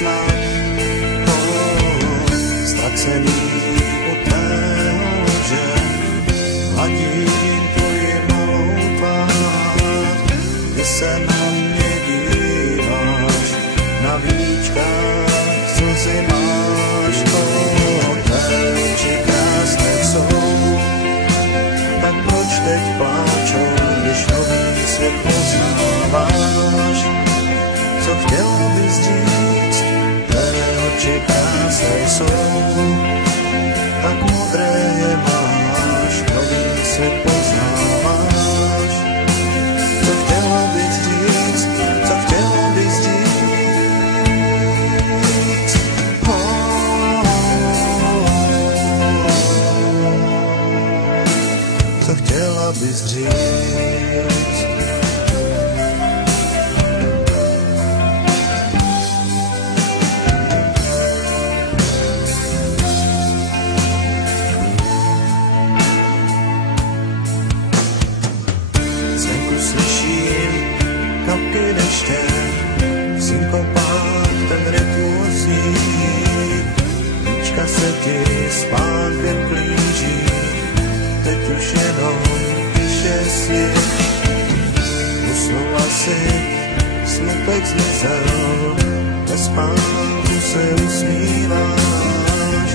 sna, ztracený u tvého lože, hladím tvoji malou tvár, kde se na mě díváš, na víčkách slzy máš, tvé oči krásné jsou, tak proč teď pláčou, když nový svět poznáváš, co chtěla bys říct, tvé oči krásné jsou, tak modré je máš, nový svět poznáváš, co chtěla bys říct, co chtěla bys říct, co chtěla bys říct. Kapky deště, v synkopách ten rytmus zní, víčka se ti zpátky blíží, teď už jenom píše sny. Usnula si, smutek zmizel, ve spánku se usmíváš,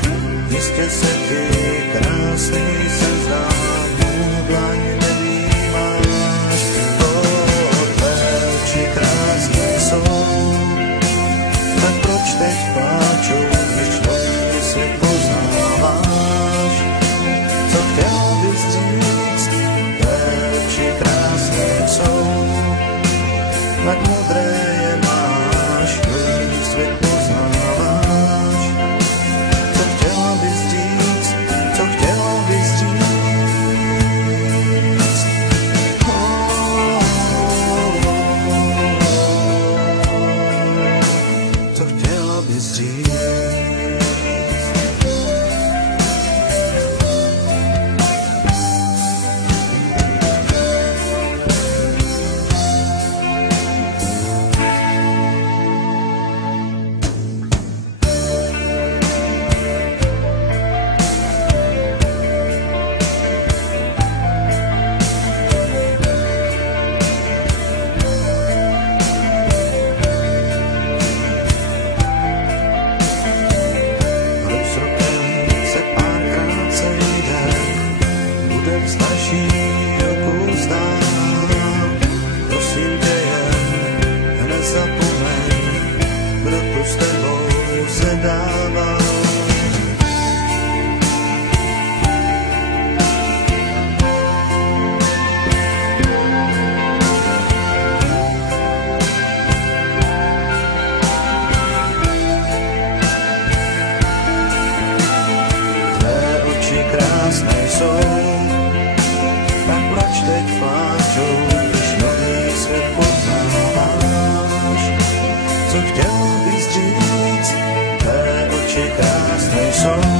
jistě se ti krásný se zdá, mou dlaň nevnímáš, krásné jsou, tak proč teď pláčou, když nový svět poznáváš, co chtěla bys říct, tvé oči krásné jsou, tak modré je máš, nový svět poznáváš, co chtěla bys říct, co chtěla bys říct. So